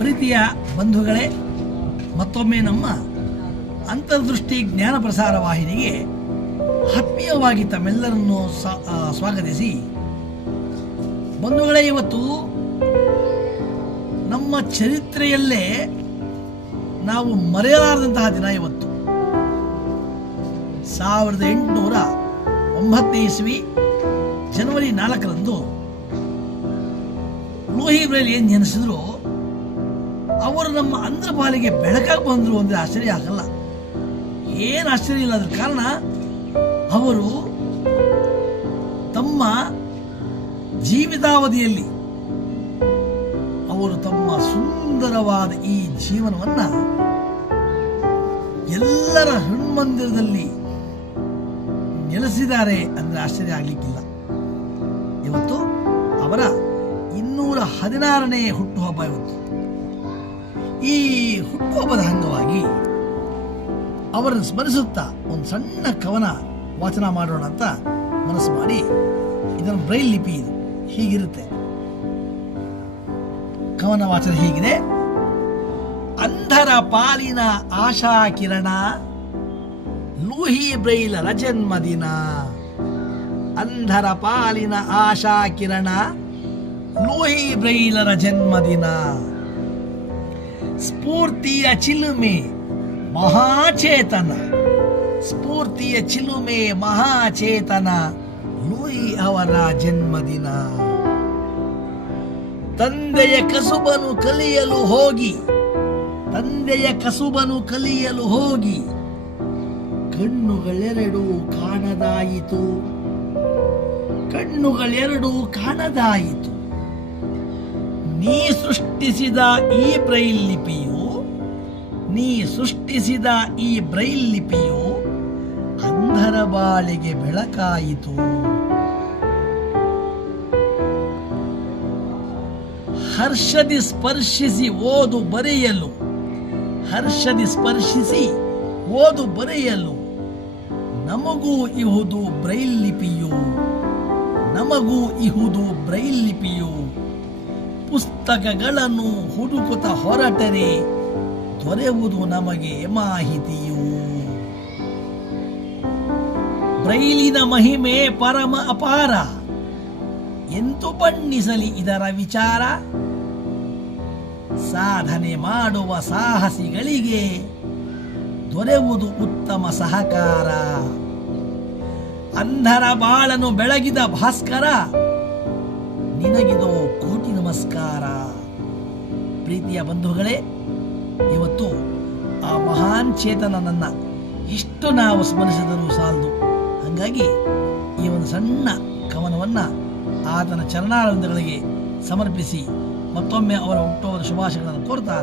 ಪ್ರೀತಿಯ ಬಂಧುಗಳೇ, ಮತ್ತೊಮ್ಮೆ ನಮ್ಮ ಅಂತರ್ದೃಷ್ಟಿ ಜ್ಞಾನ ಪ್ರಸಾರ ವಾಹಿನಿಗೆ ಆತ್ಮೀಯವಾಗಿ ತಮ್ಮೆಲ್ಲರನ್ನು ಸ್ವಾಗತಿಸಿ. ಬಂಧುಗಳೇ, ಇವತ್ತು ನಮ್ಮ ಚರಿತ್ರೆಯಲ್ಲೇ ನಾವು ಮರೆಯಲಾರದಂತಹ ದಿನ ಇವತ್ತು. ಸಾವಿರದ ಎಂಟುನೂರ ಒಂಬತ್ತನೇ ಇಸ್ವಿ, ಜನವರಿ ನಾಲ್ಕರಂದು ಲೋಹಿ ಬ್ರೈಲ್ ಏನು ನೆನೆಸಿದ್ರು ಅವರು ನಮ್ಮ ಅಂದ್ರ ಪಾಲಿಗೆ ಬೆಳಕಾಗಿ ಬಂದರು ಅಂದರೆ ಆಶ್ಚರ್ಯ ಆಗಲ್ಲ. ಏನು ಆಶ್ಚರ್ಯ ಇಲ್ಲ ಅದ್ರ ಕಾರಣ ಅವರು ತಮ್ಮ ಜೀವಿತಾವಧಿಯಲ್ಲಿ ಅವರು ತಮ್ಮ ಸುಂದರವಾದ ಈ ಜೀವನವನ್ನ ಎಲ್ಲರ ಹಣ್ಮಂದಿರದಲ್ಲಿ ನೆಲೆಸಿದ್ದಾರೆ ಅಂದ್ರೆ ಆಶ್ಚರ್ಯ ಆಗ್ಲಿಕ್ಕಿಲ್ಲ. ಇವತ್ತು ಅವರ ಇನ್ನೂರ ಹದಿನಾರನೇ ಹುಟ್ಟುಹಬ್ಬ ಇವತ್ತು. ಈ ಹುಟ್ಟುಹಬ್ಬದ ಅಂಗವಾಗಿ ಅವರನ್ನು ಸ್ಮರಿಸುತ್ತಾ ಒಂದು ಸಣ್ಣ ಕವನ ವಾಚನ ಮಾಡೋಣ ಅಂತ ಮನಸ್ಸು ಮಾಡಿ ಇದನ್ನು ಬ್ರೈಲ್ ಲಿಪಿ ಇದು. ಹೀಗಿರುತ್ತೆ. ಕವನ ವಾಚನ ಹೀಗಿದೆ. ಅಂಧರ ಪಾಲಿನ ಆಶಾ ಕಿರಣ, ಲೂಹಿ ಬ್ರೈಲರ ಜನ್ಮದಿನ ಅಂಧರ ಪಾಲಿನ ಆಶಾ ಕಿರಣ, ಲೂಹಿ ಬ್ರೈಲರ ಜನ್ಮದಿನ ಸ್ಫೂರ್ತಿಯ ಚಿಲುಮೆ, ಮಹಾಚೇತನ. ಸ್ಫೂರ್ತಿಯ ಚಿಲುಮೆ, ಮಹಾಚೇತನ, ಲೂಯಿ ಅವರ ಜನ್ಮದಿನ. ತಂದೆಯ ಕಸುಬನು ಕಲಿಯಲು ಹೋಗಿ, ತಂದೆಯ ಕಸುಬನು ಕಲಿಯಲು ಹೋಗಿ, ಕಣ್ಣುಗಳೆರಡು ಕಾಣದಾಯಿತು. ಕಣ್ಣುಗಳೆರಡು ಕಾಣದಾಯಿತು. ನೀ ಸೃಷ್ಟಿಸಿದ ಈ ಬ್ರೈಲ್ ಲಿಪಿಯು ನೀ ಸೃಷ್ಟಿಸಿದ ಈ ಬ್ರೈಲ್ ಲಿಪಿಯು ಅಂಧರ ಬಾಳಿಗೆ ಬೆಳಕಾಯಿತು. ಹರ್ಷದಿ ಸ್ಪರ್ಶಿಸಿ ಓದು ಬರೆಯಲು, ಹರ್ಷದಿ ಸ್ಪರ್ಶಿಸಿ ಓದು ಬರೆಯಲು, ನಮಗೂ ಇಹುದು ಬ್ರೈಲ್ ಲಿಪಿಯು ನಮಗೂ ಇಹುದು ಬ್ರೈಲ್ ಲಿಪಿಯು ಪುಸ್ತಕಗಳನ್ನು ಹುಡುಕುತ್ತ ಹೊರಟರೆ, ದೊರೆಯುವುದು ನಮಗೆ ಮಾಹಿತಿಯು. ಬ್ರೈಲಿನ ಮಹಿಮೆ ಪರಮ ಅಪಾರ. ಎಂತು ಬಣ್ಣಿಸಲಿ ಇದರ ವಿಚಾರ? ಸಾಧನೆ ಮಾಡುವ ಸಾಹಸಿಗಳಿಗೆ ದೊರೆಯುವುದು ಉತ್ತಮ ಸಹಕಾರ. ಅಂಧರ ಬಾಳನು ಬೆಳಗಿದ ಭಾಸ್ಕರ, ನಿನಗಿದು ನಮಸ್ಕಾರ. ಪ್ರೀತಿಯ ಬಂಧುಗಳೇ, ಇವತ್ತು ಆ ಮಹಾನ್ ಚೇತನನನ್ನ ಇಷ್ಟು ನಾವು ಸ್ಮರಿಸಿದರೂ ಸಾಲದು. ಹಾಗಾಗಿ ಈ ಒಂದು ಸಣ್ಣ ಕವನವನ್ನ ಆತನ ಚರಣಾರವಿಂದಗಳಿಗೆ ಸಮರ್ಪಿಸಿ ಮತ್ತೊಮ್ಮೆ ಅವರ ಹುಟ್ಟುವ ಶುಭಾಶಯಗಳನ್ನು ಕೋರ್ತಾ